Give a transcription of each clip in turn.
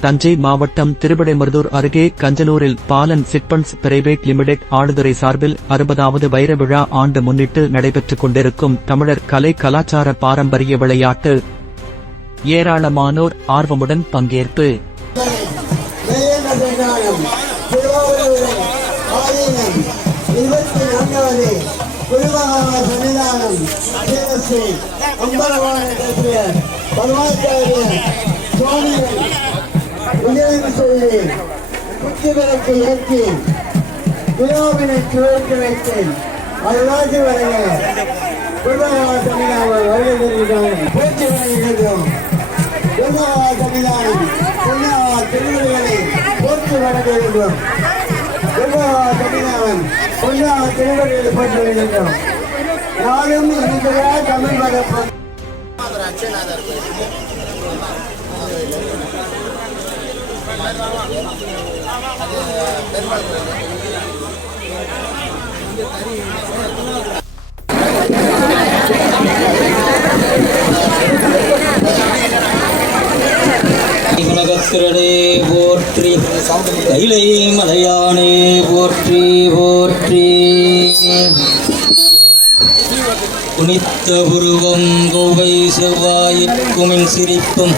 தஞ்சை மாவட்டம் திருவிடைமருதூர் அருகே கஞ்சனூரில் Balan chit funds private limited Aduthurai சார்பில் அறுபதாவது வைர விழா ஆண்டு முன்னிட்டு நடைபெற்றுக் கொண்டிருக்கும் தமிழர் கலை கலாச்சார பாரம்பரிய விளையாட்டு ஏராளமானோர் ஆர்வமுடன் பங்கேற்பு மேலேந்த புத்திவிலக்கு ஏற்றி விழாவினை துவக்கி வைத்தேன். அருளாசி வரைய. குருமகா சன்னிதானம் வருகை தருகிறார் போற்றி வருகின்றோம் குருமகா சன்னிதானம் பொன்னா திருவிழிகளை போற்றி வழங்குகின்றோம் வேண்டும். குருமகா சன்னிதானம் திருவிழிகளை போற்றி வருகின்றோம் நாளும் தமிழ் மதப்பம் உலகத்திரடே போற்றி. கைலை மலையானே போற்றி போற்றி. புனித்த உருவம் கோவை செவ்வாயிற்குமின் சிரிப்பும்.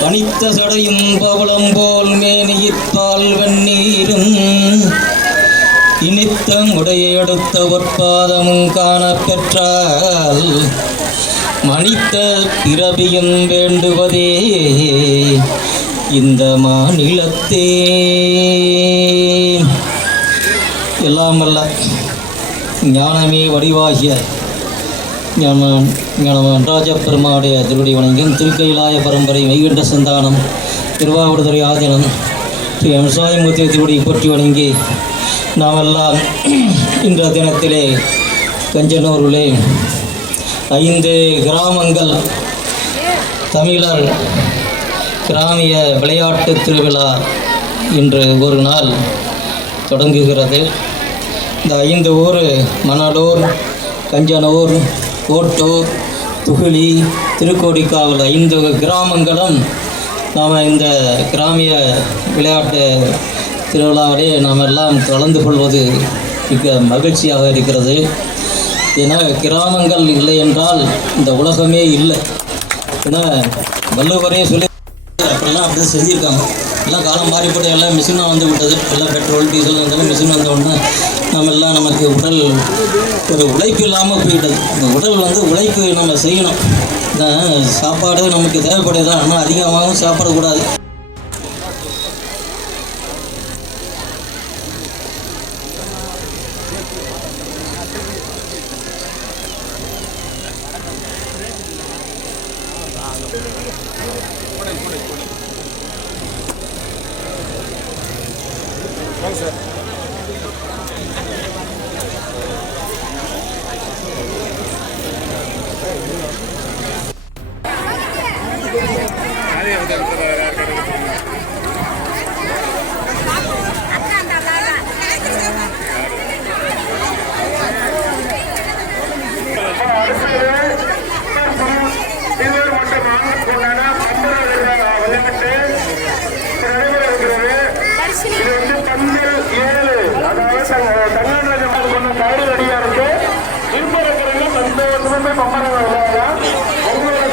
பனித்த சடையும் பவளம் போல் மேனியிற்பால் வெந்நீரும். இனித்த உடைய எடுத்த பொற்பாதமும் காணப் பெற்றால் மனித பிறவியும் வேண்டுவதே இந்த மாநிலத்தே. எல்லாம் அல்ல ஞானமே வடிவாகிய ஞான ஞானவன். ராஜப்பெருமாவுடைய திருவடி வணங்கும் திருக்கையிலாய பரம்பரை மெய்கண்ட சந்தானம் திருவாவூர்துறை ஆதீனம் ஸ்ரீ விவசாயமூர்த்தி திருவடி போற்றி வணங்கி நாமெல்லாம் இன்ற தினத்திலே கஞ்சனூரிலே ஐந்து கிராமங்கள் தமிழர் கிராமிய விளையாட்டு திருவிழா இன்று ஒரு நாள் தொடங்குகிறது. இந்த ஐந்து ஊர் மணலூர் கஞ்சனூர் கோட்டூர் துகுளி திருக்கோடிக்காவல் ஐந்து கிராமங்களும் நாம் இந்த கிராமிய விளையாட்டு திருவிழாவிலே நாம் எல்லாம் கலந்து கொள்வது மிக மகிழ்ச்சியாக இருக்கிறது. ஏன்னா கிராமங்கள் இல்லை என்றால் இந்த உலகமே இல்லை. ஏன்னா வள்ளுவரே சொல்லி அப்படிலாம் அப்படி தான் செஞ்சுருக்காங்க. எல்லாம் காலம் மாறிப்படையெல்லாம் எல்லாம் மிஷினாக வந்து விட்டது. எல்லாம் பெட்ரோல் டீசல் இருந்தாலும் மிஷின் வந்த உடனே நம்ம எல்லாம் நமக்கு உடல் ஒரு உழைப்பு இல்லாமல் போயிட்டது. இந்த உடல் வந்து உழைப்பு நம்ம செய்யணும். இந்த சாப்பாடு நமக்கு தேவைப்படுது ஆனால் அதிகமாகவும் சாப்பிடக்கூடாது. திருவள்ளூர் கர்நாடகா கொஞ்சம் கயிறு ரெடியா இருக்கு இருக்கிறவங்க சந்தோஷமா போய் பம்பரம் விளையாடா உங்களோட